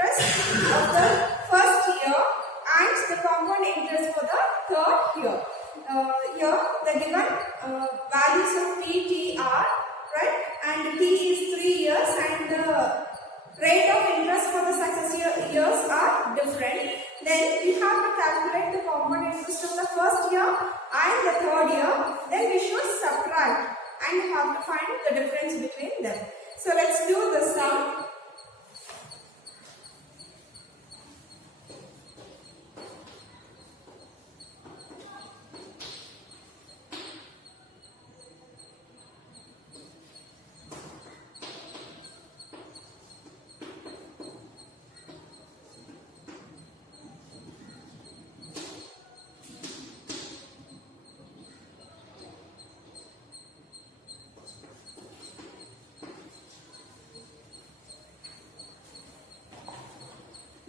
interest of the first year and the compound interest for the third year. Here the given values of P, T are right, and T is 3 years and the rate of interest for the successive years are different. Then we have to calculate the compound interest of the first year and the third year. Then we should subtract and have to find the difference between them. So let's do the sum.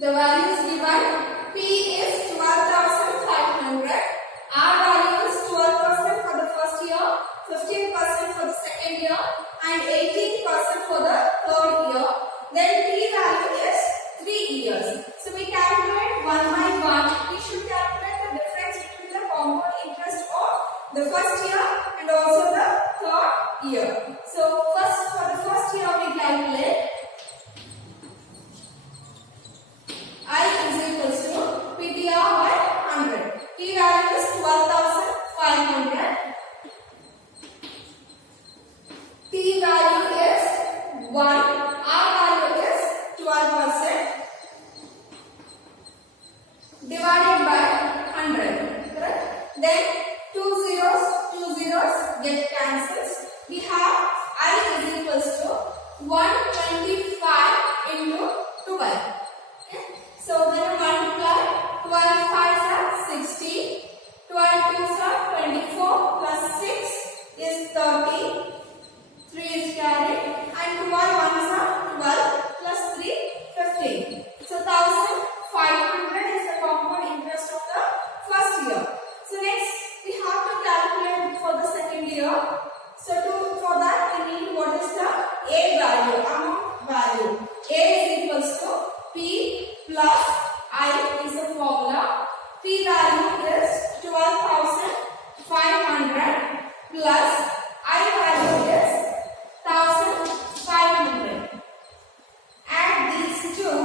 The values given, P is 12,500, R value is 12% for the first year, 15% for the second year and 18% for the third year. Then T value is 3 years. So we calculate one by one. We should calculate the difference between the compound interest of the first year and also the third year. So first for the first year we calculate I is equals to PTR by 100. T value is 12,500. T value is 1. R value is 12%. Divided by 100. Correct? Then 2 zeros get cancels. We have I is equals to 125 into 12. So then multiply 12 5s are 60, 12 2s are 24 plus 6 is 30, 3 is carried and 12 1s are 12 plus 3 15. So 1,500 is the compound interest of the first year. So next we have to calculate for the second year. So for that we need what is the A value, amount value. A is equals to P plus I is the formula. P value is 12,500 plus I value is 1,500. Add these two.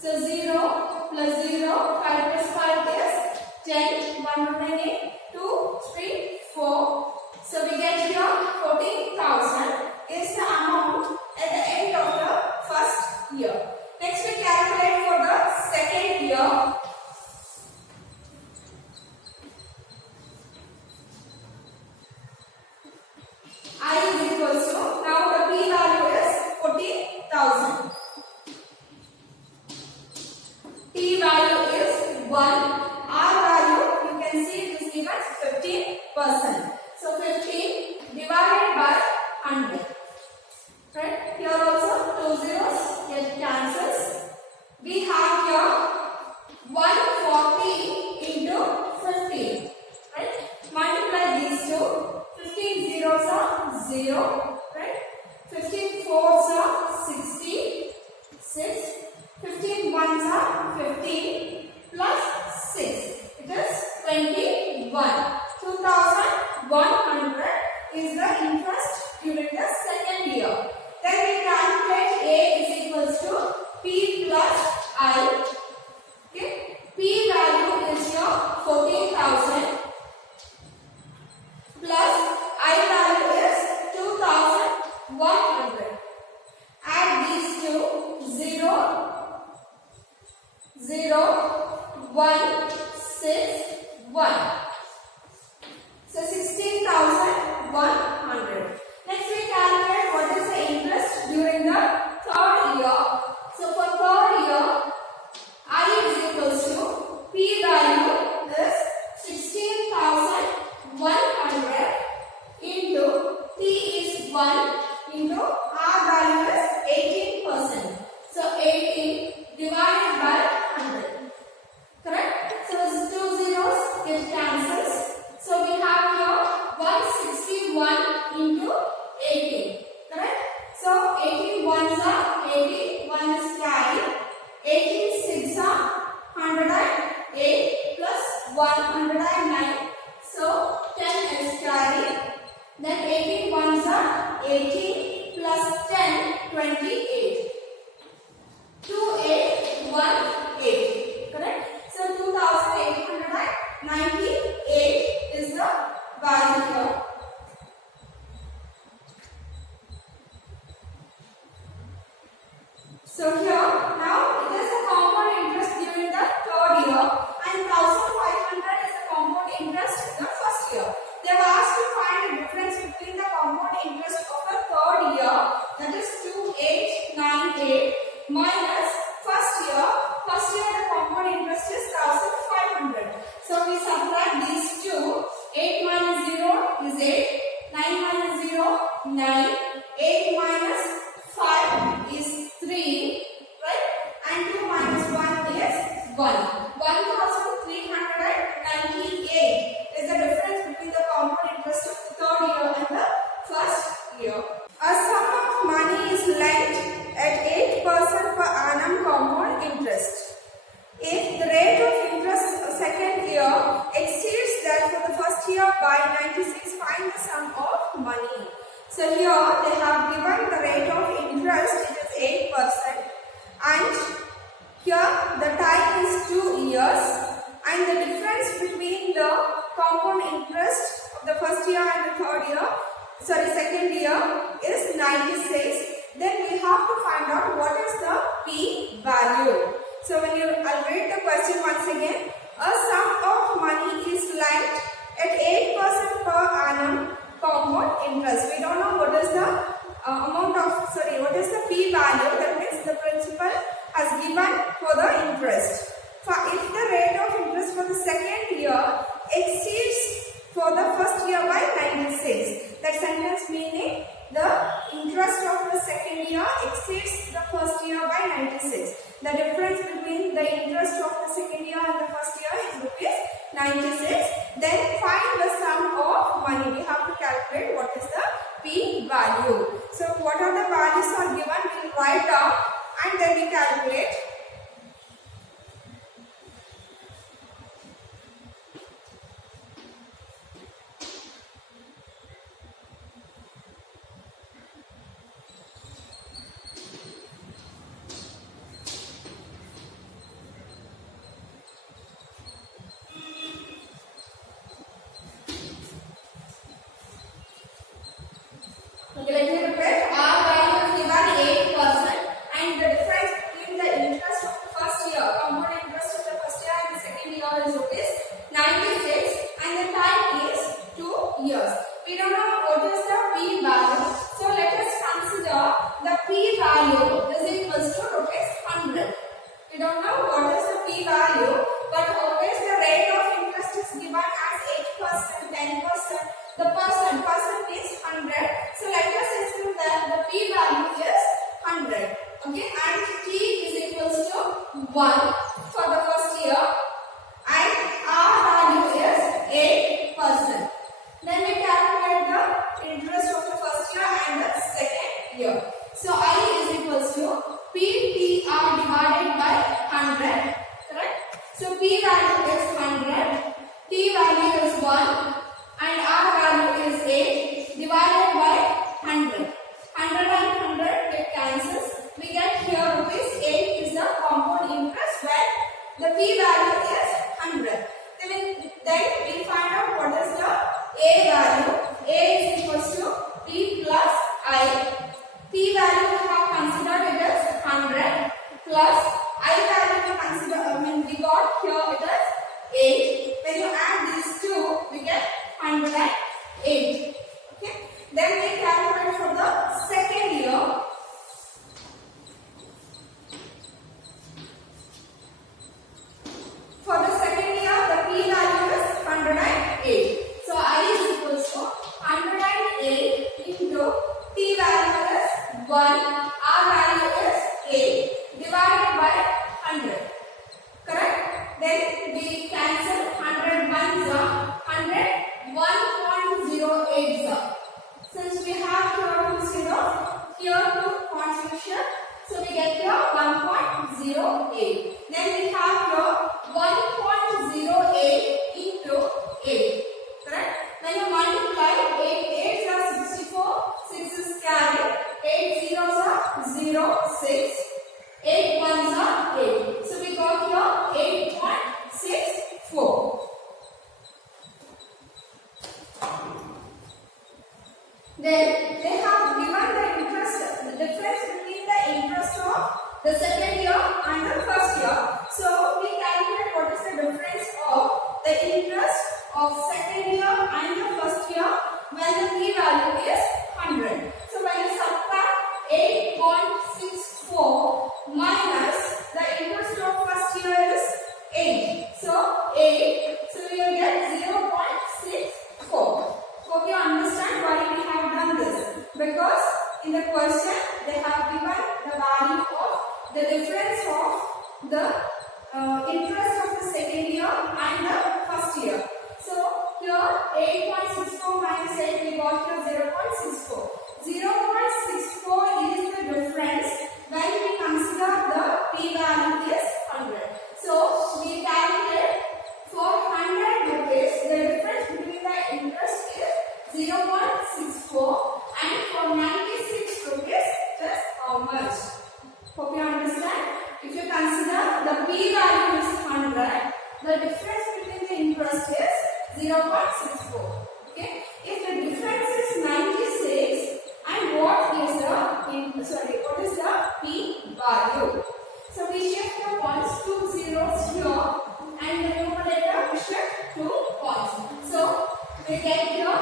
So 0 plus 0, 5 plus 5 is 10, 1 remaining, 2, 3, 4. So we get here 14,000 is the amount at the end of the first year. Next we calculate for the second year. I is equals to, now the P value is 40,000. T value is 1. R value you can see it is given 15%. So 15 divided by 100. Right? Here also 2 zeros get cancels. We have here 140 into 15. Right? Multiply these two. 15 zeros are 0. Right? 15 fours are 60. 6. 15 ones are 15 plus 6. It is 21. 2,100 is the interest during the second year. Then we calculate A is equals to P plus I. Okay. P value is your 14,000 plus I value is 2,100. Add these two. 0, 0, 1, 6, 1. So 16,100. Next we calculate what is the interest during the third year. So for third year, I is equals to P value is 16,100 into T is 1 into R value is 18%. So 18 divided by 100. Correct? So 2 zeros get cancels. So we have here 161 into 18. Correct? So 80 ones are 80. 1 is carried. 18 plus 10, 28. 2818. Correct? So 2898 is the value here. So here now it is the compound interest during the third year and 1500 is the compound interest in the first year. They have asked to find the difference between the compound interest of the third year, that is 2898, minus first year. First year the compound interest is 1500. So we subtract these two. 8 minus 0 is 8. 9 minus 0, 9. 8 minus 5 is 3. Right? And 2 minus 1 is 1. 1398 is the difference between the compound interest of the third year and the first year. A sum of money is lent at 8% per annum compound interest. If the rate of interest second year exceeds that for the first year by 96, find the sum of money. So here they have given the rate of interest, it is 8%, and here the time is 2 years, and the difference between the compound interest of the first year and the second year is 96. Then we have to find out what is the P value. So I'll read the question once again. A sum of money is lent at 8% per annum compound interest. We don't know what is the what is the P value, that means the principal has given for the interest. If the rate of interest for the second year exceeds for the first year by 96, that sentence meaning the interest of the second year exceeds the first year by 96. The difference between the interest of the second year and the first year is rupees 96. Then find the sum of money. We have to calculate what is the P value. So what are the values are given, we will write down and then we calculate. Okay, let me repeat. Our value is given 8% and the difference between the interest of the first year, compound interest of the first year and the second year is rupees 96 and the time is 2 years. We don't know what is the P value. So let us consider the P value is equals to rupees 100. We don't know what is the P value, but always the rate of interest is given as 8%, 10%. The percent is 100. So let us assume that the P value is 100. Okay, and T is equals to 1 for the first year, and our value is 8%. Then we calculate the interest of the first year and the second year. So I is equals to PTR divided by 100. Correct? So P value is 100. T value is 1. And our value is 8 divided by 100. 100 and 100 get cancels. We get here rupees 8 is the compound interest when the P value is 100. Then we find out what is the A value. A is equals to P plus I. P value we have considered it is 100 plus I value we got here it is 8. When you add these two, we get 108. Okay. Then we calculate for the second year. For the second year, the P value is 108. So I is equals to 108 into T value is 1. R value is 8 divided by 100. Correct? Then we cancel 100 ones 100. 1.08. Since we have here to zero, here to contribution, so we get here 1.08. Then we have here 1.08 into 8. Correct? When you multiply 8 8 are 64, 6 is 0, 6. 8 ones are 8. So we got here 8.64. Then they have given the interest, the difference between the interest of the second year and the first year. So we calculate what is the difference of the interest of second year and the first year when the p value is 100. So when you subtract 8.64 minus the interest of first year is 8. So 8. So you will get 0.64. Hope you understand why we have done this. Because in the question they have given the value of the difference of the interest of the second year and the first year. So here 8.64 minus 8 we got here 0.64. 0.64 is the difference when we consider the p value is 100. So we calculate for 100 rupees the difference between the interest is 0.64 and for 96 rupees just how much? Hope you understand. If you consider the p value is 100, the difference between the interest is 0.64. Okay. If the difference is 96, and what is the p value? So we shift the points 2 zeros here, and the numerator we shift 2 points. So we get here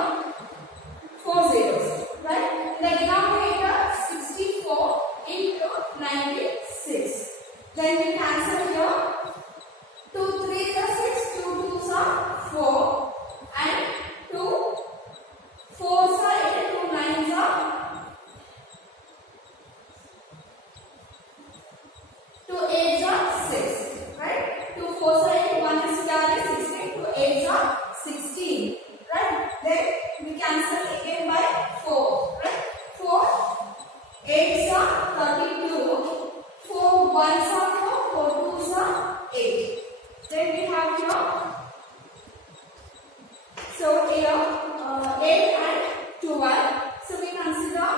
4 zeros, right? The denominator 64 into 96. Then we cancel here. 2 3s are 6, 2 2s are 4, and 2 4s are 8, 2 9s are 2 8s are 6, right? 2 4s are 8, 1 is carry 16, 2 8s are 16, right? Then we cancel again by 4, right? 4 8s are 32, 4 1s are 4, 4 2s are 8. Then we have here, so here 8 and 12. So we consider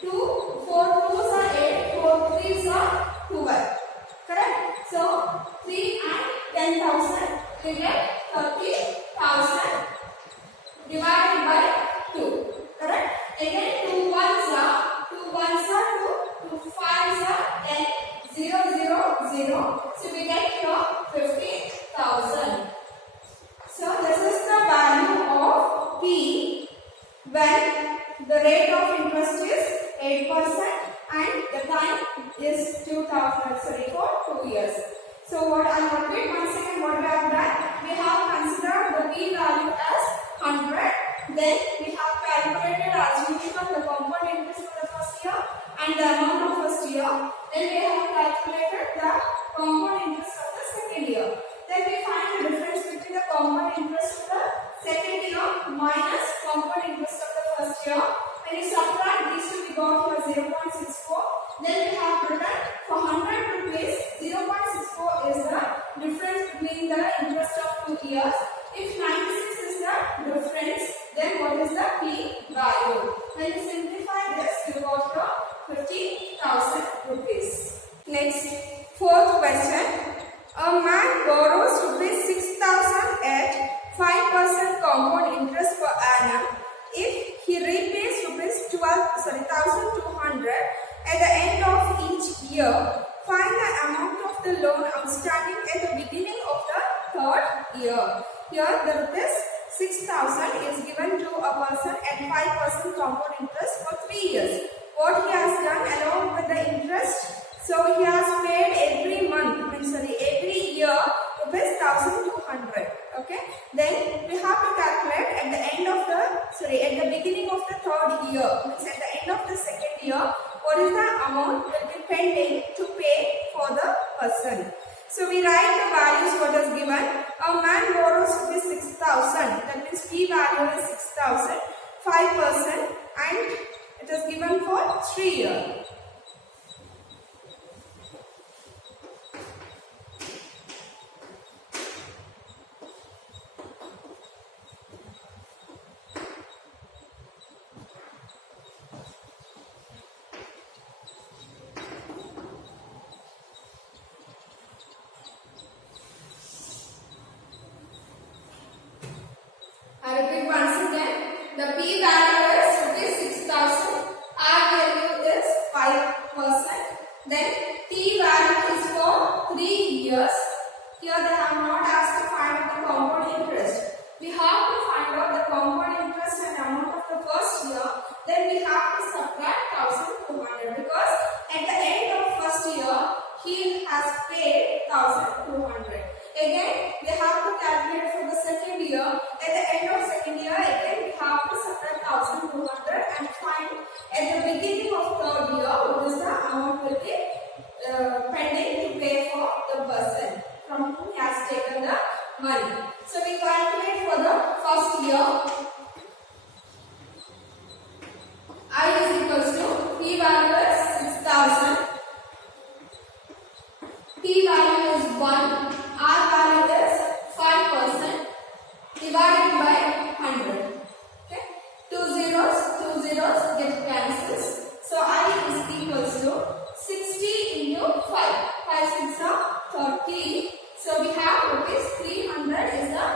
2, 4 2s are 8, 4 3s are 12. Correct? So 3 and 10,000 we get 30,000 divided by 2. Correct? Again 2 1s are 2, 2 5s are 10, 0 0 0. So we get here 50,000. So this is the value of p when the rate of interest is 8% and the time is 2000, for 2 years. So what I will repeat once again what we have done. We have considered the p value as 100. Then we have calculated as usual the compound interest for the first year and the amount of first year. Then we have calculated the compound interest of the second year. Then we find the difference between the compound interest of the second year minus compound interest of the first year. When you subtract these two, we got here 0.64. Then we have written for 100 rupees, 0.64 is the difference between the interest of 2 years. If 96 is the difference, then what is the p value? When you simplify this, you got here 50,000 rupees. Next, fourth question. A man borrows rupees 6,000 at 5% compound interest per annum. If he repays rupees 1,200 at the end of each year, find the amount of the loan outstanding at the beginning of the third year. Here the rupees 6,000 is given to a person at 5% compound interest for 3 years. What he has done along with the interest, so he has paid every month, every year rupees 1,200. Okay. Then we have to calculate at the end of the, at the beginning of the third year, at the end of the second year, what is the amount will be pending to pay for the person. So we write the values what is given. A man borrows rupees 6,000. That means p value is 6,000, 5%, and it is given for 3 years. P value is rupees 6,000. R value is 5%. Then T value is for 3 years. Here they have not asked to find out the compound interest. We have to find out the compound interest and amount of the first year. Then we have to subtract 1,200 because at the end of first year he has paid 1,200. Again we have to calculate for the second year. At the end of second year again we have to subtract 1,200 and find at the beginning of third year what is the amount will be pending to pay for the person from whom he has taken the money. So we calculate for the first year. I is equals to P value is 6,000. T value is 1. R value is 5% divided by 100. Okay. Two zeros get cancels. So I is equals to 60 into 5. 5 6 are 30. So we have rupees 300 is the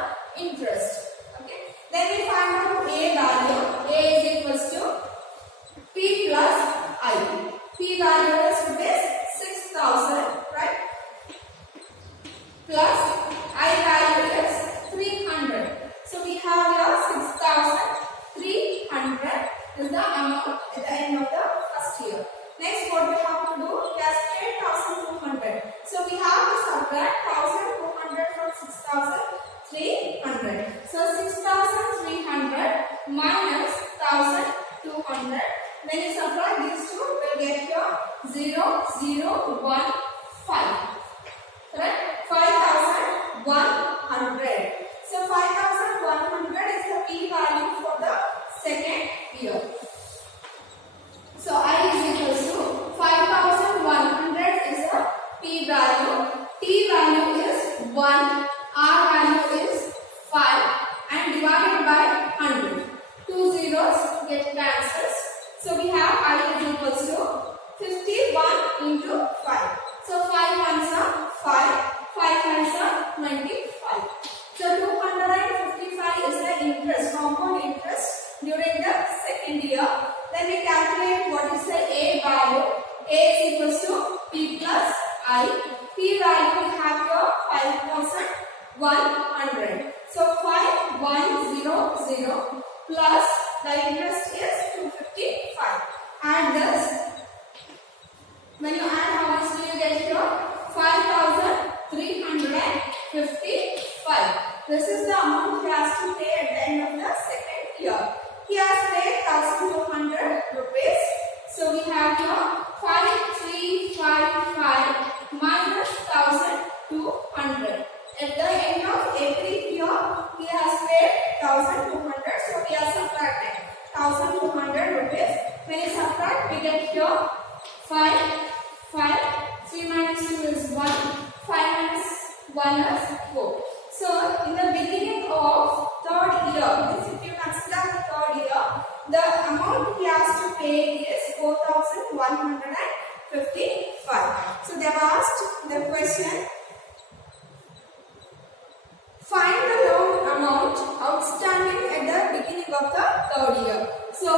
interest. Okay. Then we find out A value. A is equals to P plus I. P value is rupees 6,000, right? Plus I value is 300. So we have here 6,300 is the amount at the end of the first year. Next, what we have to do? We have paid 1,200. So we have to subtract 1,200 from 6,300. So 6,300 minus 1,200. When you subtract these two, we will get here 0,015. Correct? 5,100. So 5,100 is the P value for the second year. So I is equals to 5,100 is a P value. T value is 1. R value is 5 and divided by 100. Two zeros get cancels. So we have I is equals to 51 into 5. So 5 ones are 5. 5 ones are 25. So 255 is the interest, compound interest during the second year. Then we calculate what is the A value. A is equals to P plus I. P value we have here 5,100. So 5,100 plus the interest is 255. Add this. When you add, how much do you get here? 5,355. This is the amount he has to pay at the end of the second year. He has paid 1,200 rupees. So we have here 5,355 minus 1,200. At the end of every year, he has paid 1,200. So we are subtracting 1,200 rupees. When you subtract, we get here 5. 3 minus 2 is 1. 5 minus 1 is 4. So in the beginning of third year, means if you consider the third year, the amount he has to pay is 4,155. So they have asked the question, find the loan amount outstanding at the beginning of the third year. So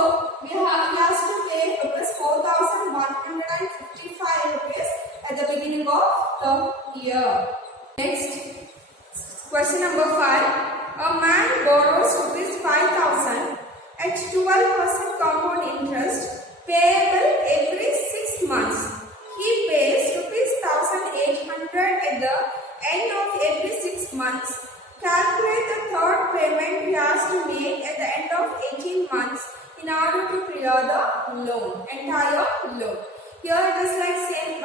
he has to pay rupees 4,155 rupees at the beginning of the year. Next, question number 5. A man borrows rupees 5,000 at 12% compound interest payable every 6 months. He pays rupees 1,800 at the end of every 6 months. Calculate the third payment he has to make at the end of 18 months in order to clear the loan, entire loan. Here it is like same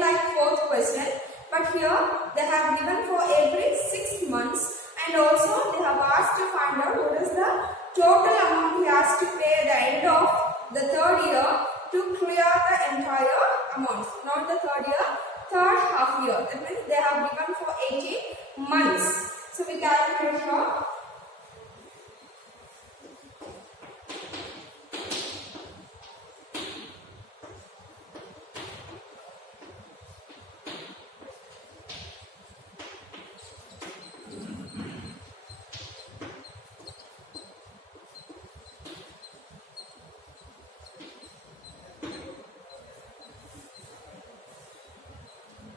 like fourth question, but here they have given for every 6 months and also they have asked to find out what is the total amount he has to pay at the end of the third year to clear the entire amount. Not the third year, third half year. That means they have given for 18 months. So we calculate here.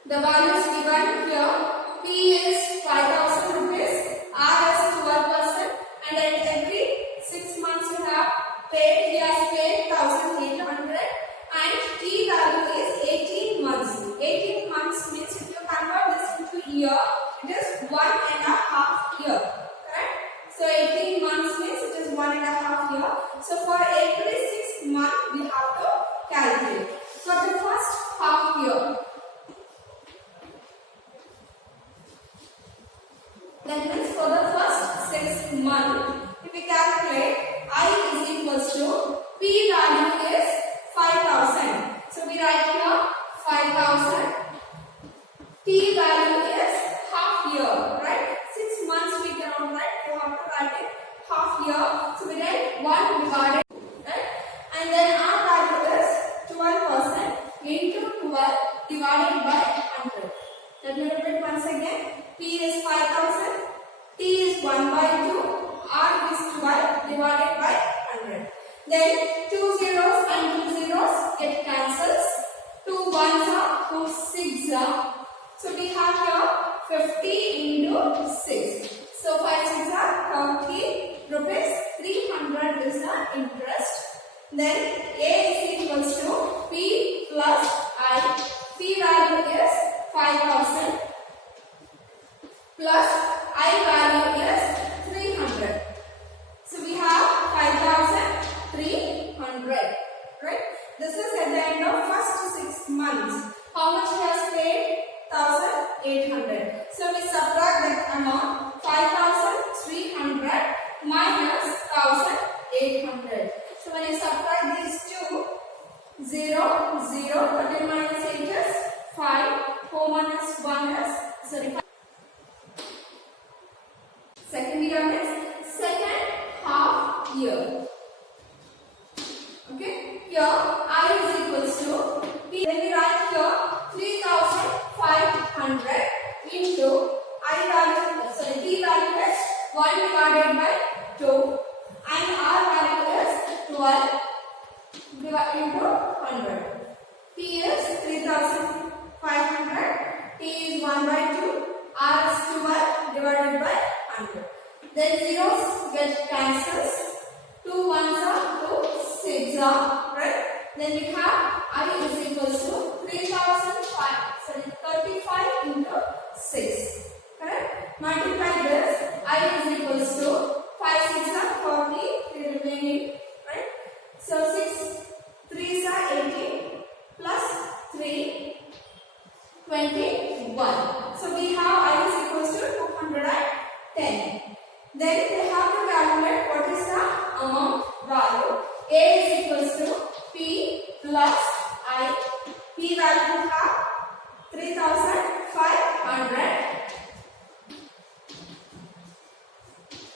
The value is given here. P is 5,000 rupees, R is 12%, and at every 6 months you have paid, he has paid 1,800, and T value is 18 months. 18 months means if you convert this into year, it is 1.5 year. Correct? So 18 months means it is 1.5 year. So for every 6 months we have to calculate. For the first half year, that means for the first 6 months, if we calculate, I is equals to P value is 5,000. So we write here 5,000. T value is half year, right? 6 months we cannot write, you have to write it half year. So we write 1 divided, right? And then R value is 12% into 12 divided by 100. Let me repeat once again. P is 5,000, T is 1 by 2, R is 12 divided by 100. Then 2 zeros and 2 zeros get cancels. 2 ones are 2 6 are. So we have here 50 into 6. So 5 6 are 30 rupees. 300 is the interest. Then A is equals to P plus I. P value is 5,000 plus I value is 300. So we have 5,300. Right? This is at the end of first 6 months. How much he has paid? 1,800. So we subtract that amount, 5,300 minus 1,800. So when you subtract these two, 0, 0, 13 minus 8 is 5, 4 minus 1 is, sorry, 5. Second year means second half year. Okay, here I is equals to P. Then we write here 3,500 into I value, sorry, T value is 1 divided by 2 and R value is 12 divided into 100. P is 3,500, T is 1 by 2, R is 12 divided by 100. Then zeros get cancels. 2 ones are 2 6 are, right? Then we have I is equals to 35 into 6. Correct? Multiply this. I is equals to 5 6 are 40. The remaining, right? So 6 3s are 18 plus 3 21. So we have I is equals to 210. Then we have to calculate what is the amount value. A is equals to P plus I. P value we have 3,500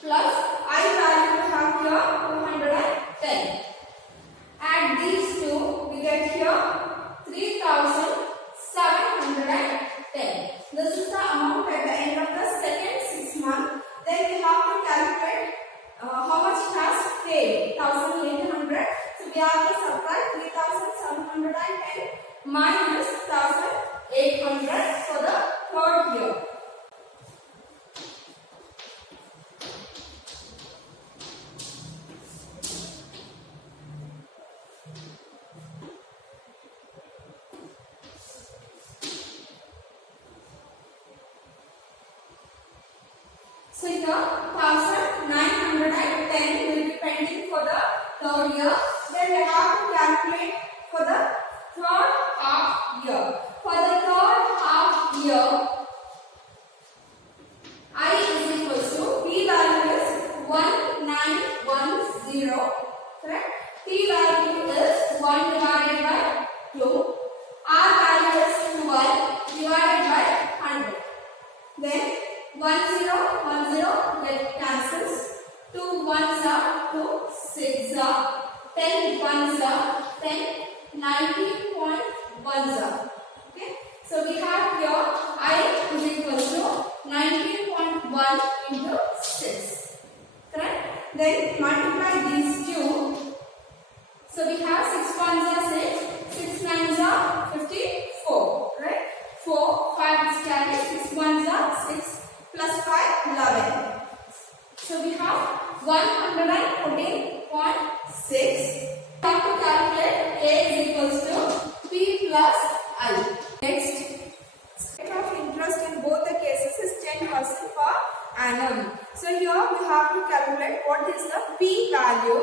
plus I value we have here 210. Add these two, we get here 3,710. This is the amount at the end of the second 6 months. Then we have to calculate how much it has paid, 1,800. So we have to subtract 3,710 minus 1,800 for the third year. So here 1,910 will be pending for the third year. Then we have to calculate for the third half year. For the third half year, I is equals to P value is 1910. Correct? T value is 1 divided by 2. R value is 12 divided by 100. Then 10 get cancels. 2 ones are 2 6 are 10 ones are 10 90.1 are. Okay, so we have here I is equals to 19.1 into 6. Correct? Then multiply these two. So we have 6 ones are 6, 6 nines are 54. Right? 4 5 is carried. 6 ones are 6 plus 5 11. So we have 114.6. Have to calculate A is equals to P plus I. Next, rate of interest in both the cases is 10% per annum. So here we have to calculate what is the P value.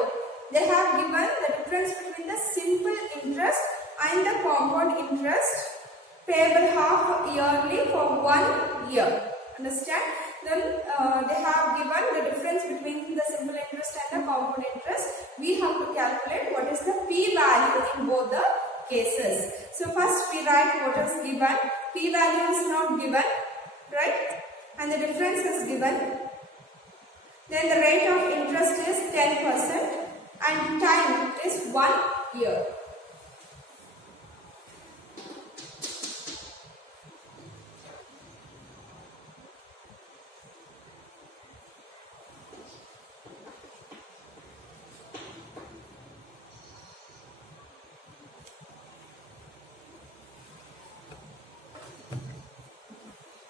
They have given the difference between the simple interest and the compound interest payable half yearly for 1 year. Understand? Then they have given the difference between the simple interest and the compound interest. We have to calculate what is the P value in both the cases. So first we write what is given. P value is not given, right? And the difference is given. Then the rate of interest is 10% and time is 1 year.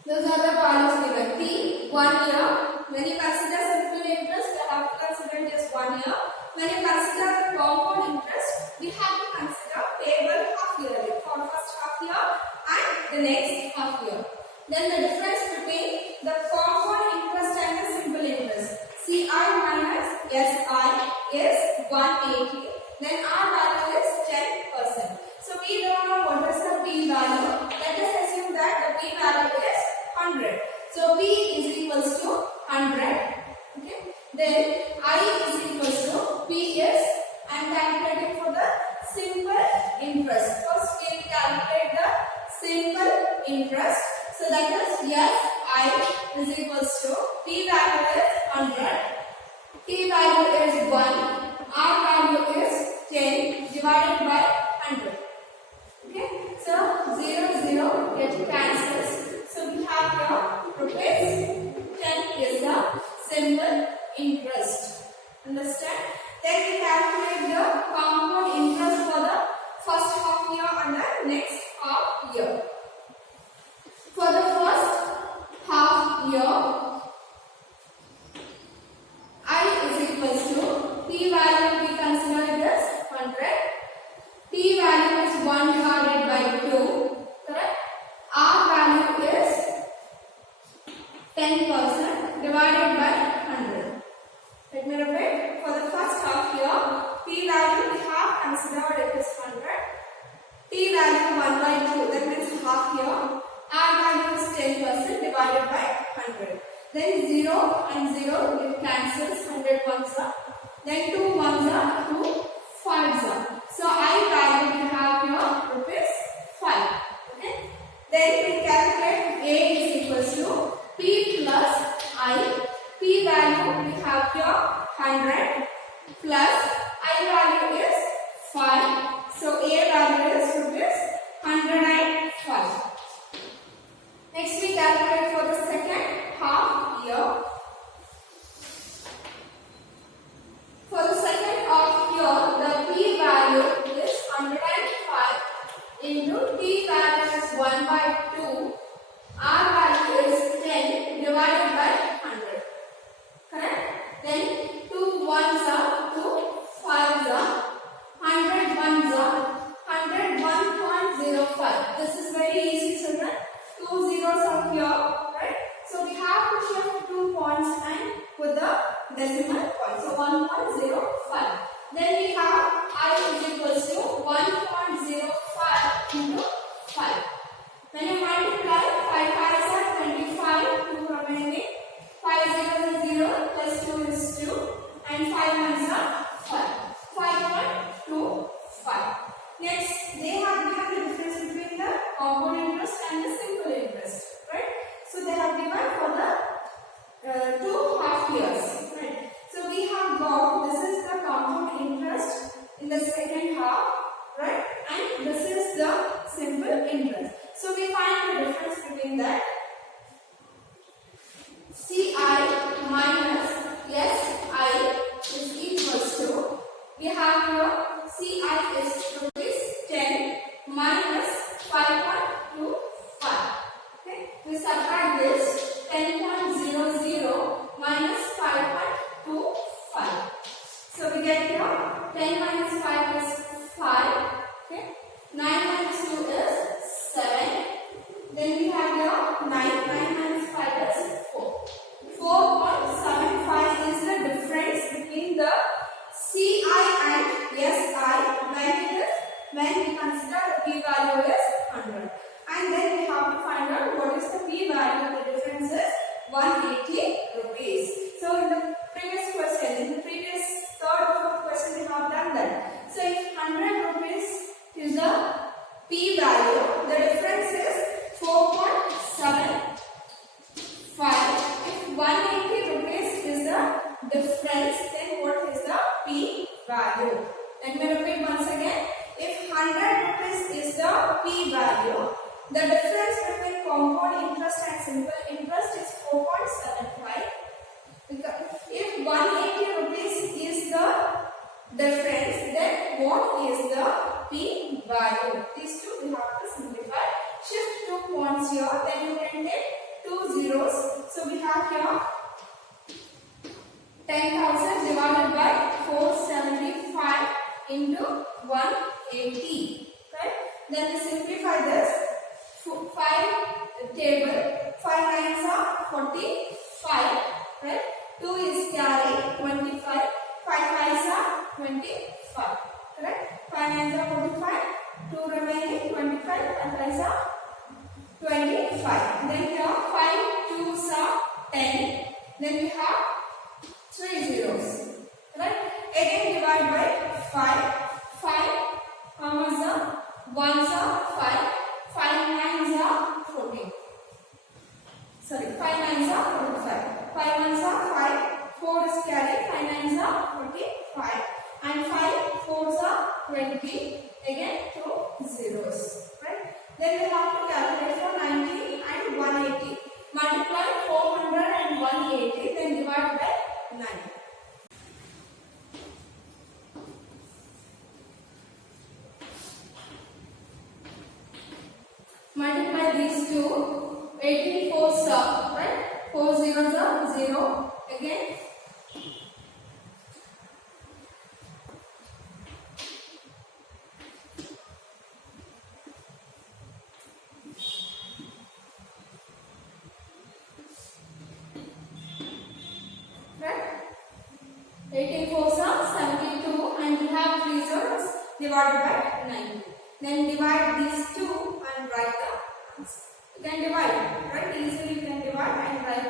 Those are the values given. T, 1 year. When you consider simple interest, you have to consider it as 1 year. When you consider compound interest, we have to consider payable half yearly for first half year and the next half year. Then the difference between the compound interest and the simple interest, CI minus SI is 180. Then our value is 10%. So we don't know what is the P value. Let us assume that the P value is 100. So P is equals to 100. Okay. Then I is equals to PS. I am calculating for the simple interest. First we will calculate the simple interest. So that is yes, I is equals to P value is 100. T value is 1. R value is 10 divided by 100. Okay. So 0 0 get cancels. So we have here rupees 10 is the simple interest. Understand? Then we calculate the compound interest for the first half year and the next half year. For the first half year, I is equals to P value we consider it as 100. T value is 1 divided by 2. Correct? R value is 10% divided by 100. Let me repeat. For the first half year, P value we have considered it is 100. T value 1 by 2. That means half year. R value is 10% divided by 100. Then 0 and 0 it cancels. 100 ones are. Then 2 ones are 2 5s are. So I value we have here rupees 5. Okay. Then we calculate A is equals to P plus I. P value we have here 100 plus I value is 5. So A value is rupees 105. Next we calculate for the second half year. For the second half year, the P value is 105 into T value is 1 by 2. R value is 10 divided by 100. Correct? Then 2 ones are 2 5s are 100 ones are 101.05. This is very easy, children. 2 zeros are here, right? So we have to shift 2 points and put the decimal point. So 1.05. Then we have I is equals to 1.05 into 5. When you multiply 5 5s are 25, 2 remaining, 5 0 is 0 plus 2 is 2 and 5 ones are 5. 5.25. Next, they have given the difference between the compound interest and the simple interest, right? So they have given for the 2 half years, right? So we have got this is the compound interest in the second half, right? And this is the simple interest. So we find the difference between that. CI minus SI is equals to, we have here CI is rupees 10 minus 5.25. when we consider the p value is 100. And then we have to find out what is the p value. The difference is 180 rupees. So in the previous question, in the previous third or fourth question, we have done that. So if 100 rupees is the p value, the difference is 4.75. If 180 rupees is the difference, then what is the p value? Let me repeat once again. If 100 rupees is the p value, the difference between compound interest and simple interest is 4.75. If 180 rupees is the difference, then what is the p value? These two we have to simplify. Shift 2 points here, then you can take 2 zeros. So we have here 10,000 divided by 475 into 180. Right? Then we simplify this. 5 table. 5 nines are 45. Right? 2 is carry 25. 5 fives are 25. Correct? 5 nines are 45. 2 remaining 25. 5 fives are 25. Then here 5 twos are 10. Then we have 3 zeros. Right? Again divide by 5. 5 how much are? 1s are 5. 5 nines are 14. Sorry, 5 nines are 45. 5 ones are 5. 4 is carry. 5 nines are 45. And 5 4s are 20. Again 2 zeros. Right? Then we have to calculate for 90 and 180. Multiply 400 and 180. Then divide by 9. Multiply these two. 18 fours are, right? 4 zeros are 0. Again. Right? 18 fours are 72 and we have 3 zeros divided by 90. Then divide these two and write the answer. You can divide, right? Easily you can divide and write the